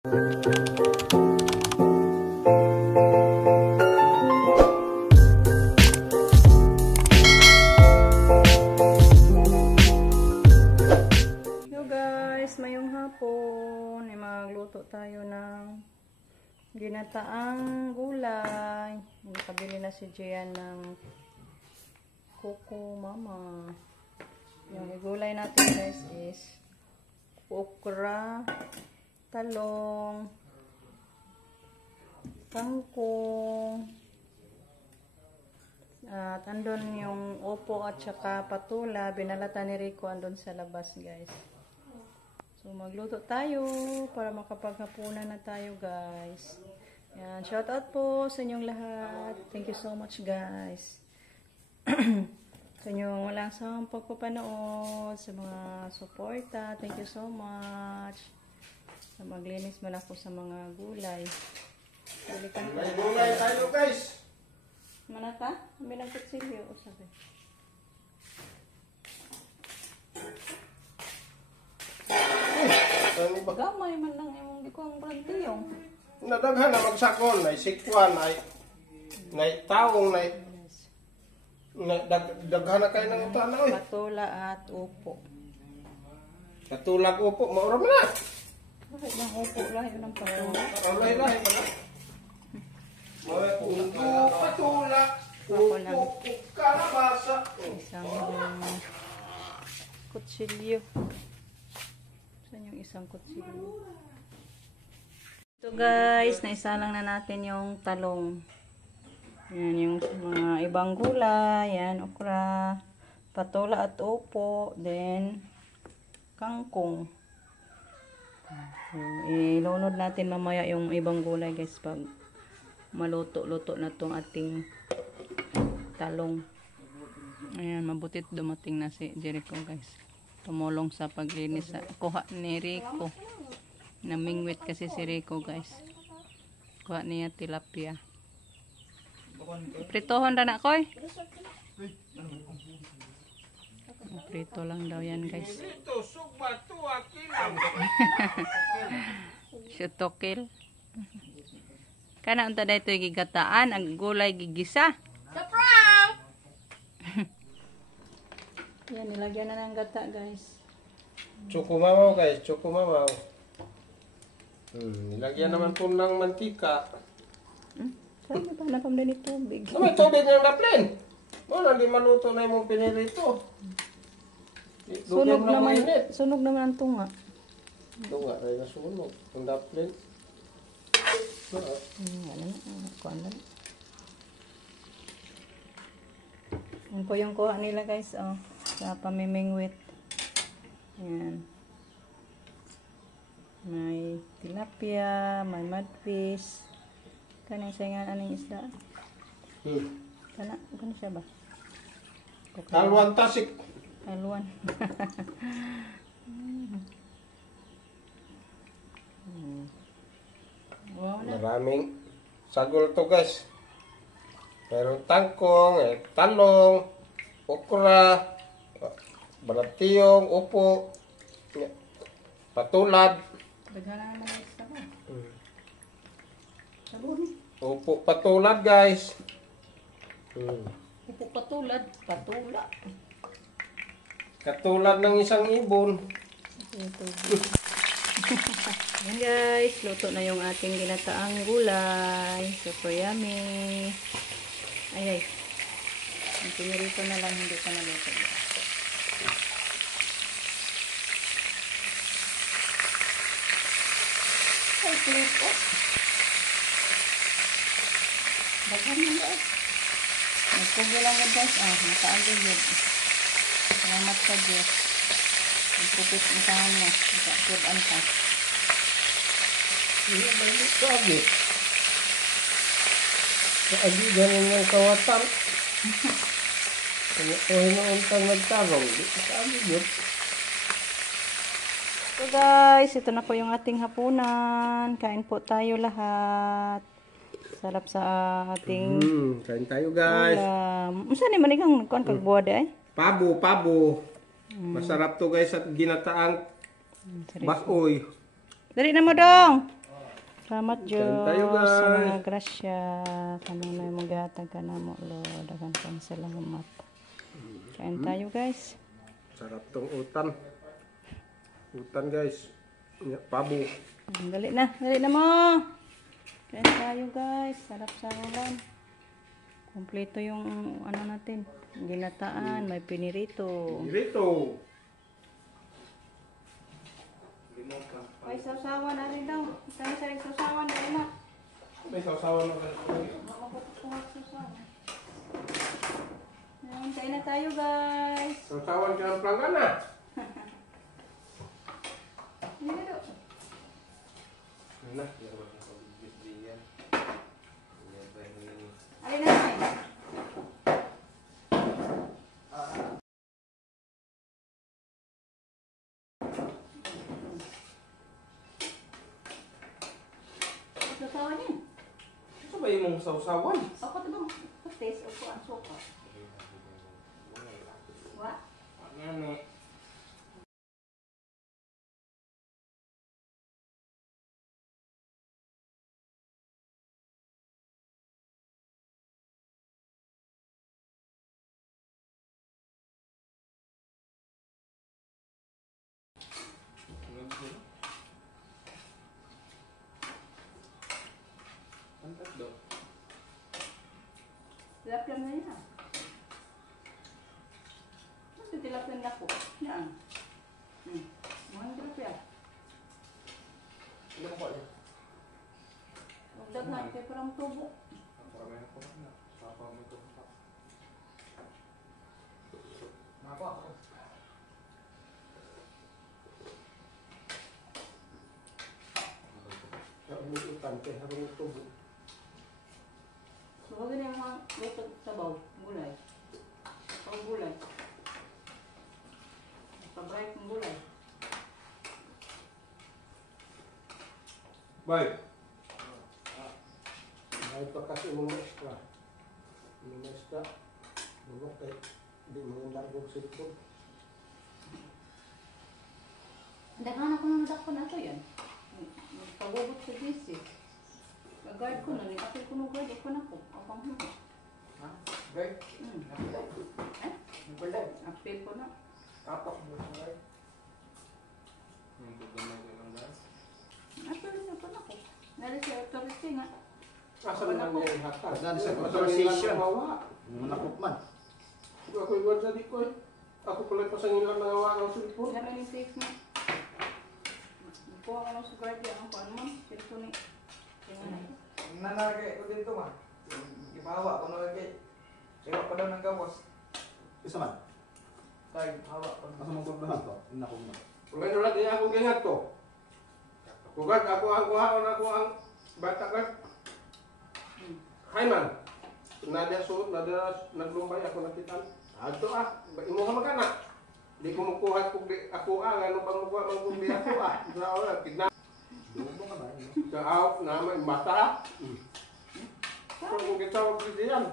Mayong hapon ay magluto tayo ng ginataang gulay. Nakabili na si Gian ng Coco Mama. Yung gulay natin guys is okra, talong, kangkong, at andun yung upo at saka patula. Binalata ni Rico andun sa labas guys. So, magluto tayo para makapaghapunan na tayo, guys. Yan. Shout out po sa inyong lahat. Thank you so much, guys. Sa inyong walang sawang pagpapanood, sa mga suporta. Thank you so much. Sa maglinis man ako sa mga gulay. May gulay tayo, guys. Manata? May nang kutsilyo. O sabi. Gamay man lang yung di ko ang brantiyong. Nadaghan na magsakon, na sikwan, na taong, na daghan na kayo ng ito, ano eh. Patula at upo. Katulag upo, maura mo na. Bakit ng upo? Lahi ng patula. Lahi-lahi mo na. Patula, upo, kalabasa. Isang kutsilyo. Saan yung isang kutsilyo? Ito guys, naisa lang na natin yung talong. Yan yung mga ibang gulay. Yan, okra, patula at upo. Then, kangkong. Ilunod natin mamaya yung ibang gulay guys pag maluto-luto na tong ating talong. Ayan, mabutit dumating na si Jericho guys. Tumulong sa paglinis sa kuha ni Rico. Namingwit kasi si Rico guys. Kuha niya tilapia. Pritohon na koy. Prito lang daw yan guys. Shutokil. Kana unta dayto gigataan ang gulay gigisa. Yan, nilagyan na ng gata, guys. Chukumamaw, guys. Chukumamaw. Nilagyan naman po ng mantika. Saan ba napamda ni tubig? May tubig ng daplin. Wala, di maluto na yung pinirito. Sunog naman ang tunga. Tunga, ay nasunog. Ang daplin. Yan po yung kuha nila, guys. Oh. Sa pamimingwit. Ayan. May tilapia, may mudfish. Kanang sayangan aning isda. Kana siya ba? Kalwan tasik. Kalwan. Wow na. Maraming sagol to guys. Meron tangkong, talong, okra, balatiyong, upo, patulad. Daghan na mga isa ba? Sabon. Upo patulad guys. Upo patulad. Patula. Katulad ng isang ibon. Yan guys, luto na yung ating ginataang gulay. Super yummy. Ay. Ang pinirito na lang, hindi pa naluto. Ay, flip up. Baghan mo guys. Nagpugo lang guys. Nakaagay yun. Salamat sa Diyos. Nagpupit ang tahan mo. Nakakudan ka. Hindi ba ito sabi? Kaagi ganun yung kawatan. Kung hinuuntang nagtarong, di ko sabi yun. So guys, ito na po yung ating hapunan. Kain po tayo lahat. Sarap sa ating kain tayo guys. ulam. Saan naman ikaw nagkuhan kagbuwa di ay? Pabo. Masarap to guys at ginataang bakoy. Dari na mo dong. Salamat Kain tayo, Diyos sa guys. mga grasya. Kanunay maghatag ka na mo, Lord. Dagan kang salamat. Kain tayo, guys. Sarap tong utan. Utan guys. Pabo. Dali na mo. Kain tayo, guys. Sarap sa ulan. Kompleto yung ano natin. Ginataan, may pinirito. Dito. May sausawan na rin daw. Isang sausawan na rin na. May sausawan na ganito. Makapupungat sausawan. Ayan, kain na tayo, guys. Sausawan ka ng planggana. Hindi na daw. Na. Alin na tayo? Sausawan yan. Ito ba yung mong sausawan? Ako ito bang taste o ang suka? Wa? Ano? Tilapia na yan. Mas tilapia na ako. Yan. Mahal tilapia. Ilan po yan? Huwag daghan kay parang tubo. Utan kay harong tubo. So, huwag na yung mga luto sabaw. Gulay. Pag gulay. Pag-bright ng gulay. Bye. Ay pa kasi mga extra. Mga extra. Mga kay hindi mo yung largong cellphone. Daghan ako ng dakon na ito yan. Pagubot sa DC. Pag-guard ko na, apil ko nung guard, ako na po. Apang himo. Ha? Guard? Eh? Nagpalay. Apil ko na. Tapak mo sa guard. Apil ko na po. Nari sa authority nga. Asa naman niya yung hatag? Dan sa Asa authorization. nila nangawa? Manakop man. Ako iwan sa di ko eh. Ako pala pasangin lang nangawa ng cellphone. Yan ang safe mo. Kuha ko ng sa guard yan. Ang paano mo? Cellphone eh. Tingnan na ito. Nanagay ko dito ma. Ipahawa ko nagay. Iwa pa daw ng gawos. Isa man. Tag, hawa ko. Asa mong problema to? Nako mo. Ngayon ulit niya akong gingat ko. Kugad ako ang kuhaon ako ang bata ka. Hayman. Nadia suot, nadia naglumbay ako nakitan. Adto imo ka magana. Di ko mukuha kung di ako ngano bang mukuha man kung di ako Sa oras tigna. Dumo ka ba? Sa out na may mata. So kung kita wag diyan.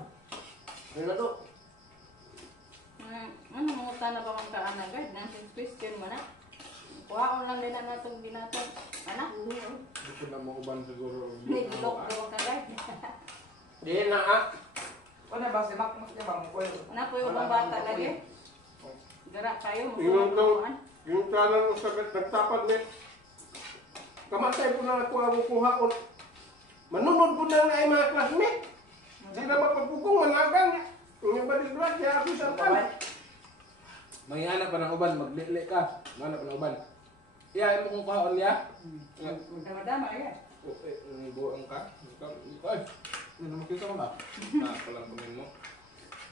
Ay na to. Ano mo na pa mga kaana guard? Nasa Christian mo na. Kuha ko lang din na itong binatong. Anak? Di ko na mauban siguro. Hindi, gilok daw ka guard. Di na Ano ba si Mac mas niya ba mo ko yun? Anak ko yung mga bata lagi. Gara kayo, Yung magkuhan. yung tanan mo sa nagtapad ni kamatay po na ako ang kuha ko. Manunod po na nga ay mga classmate. Di na mapagpugong managang. Yung baligrat niya ako sa pan. May anak pa ng uban, maglili ka. Anak pa ng uban. Iya, mo kung kaon niya. Madama yan. Buang ka. Ay, Ano mo kita mo na? palang kumin mo.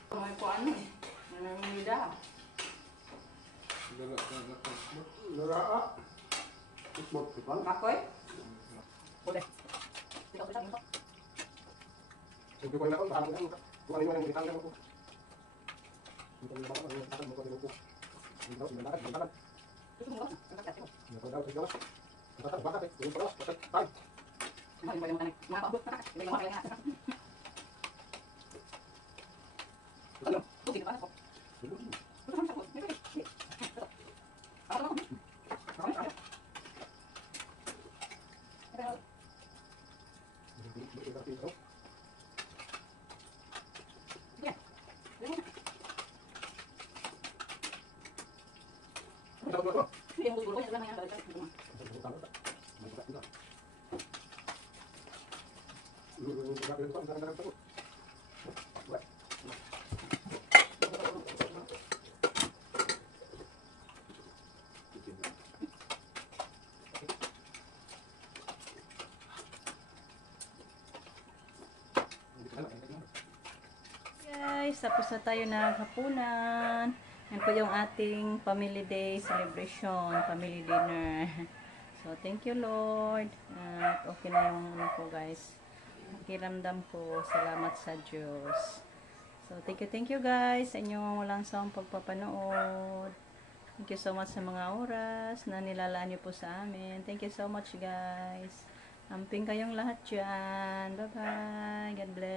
May kuhan mo. Nanamida. Naraa. Sport people. Makoy? Sabi ko na ako, parang ano ka. Kung ano yung itang ko. Ito yung baka, yung itang mo ko din ko. Yung daw, yung lakad, yung lakad. Yung daw, yung daw. Bakit, bakit, yung daw, bakit, tayo. Guys, tapos na tayo naghapunan. Yan po yung ating family day celebration, family dinner. So, thank you Lord. At okay na yung ano ko guys. Pakiramdam ko. Salamat sa Diyos. So, thank you guys sa inyong walang sawang pagpapanood. Thank you so much sa mga oras na nilalaan niyo po sa amin. Thank you so much guys. Amping kayong lahat dyan. Bye-bye. God bless.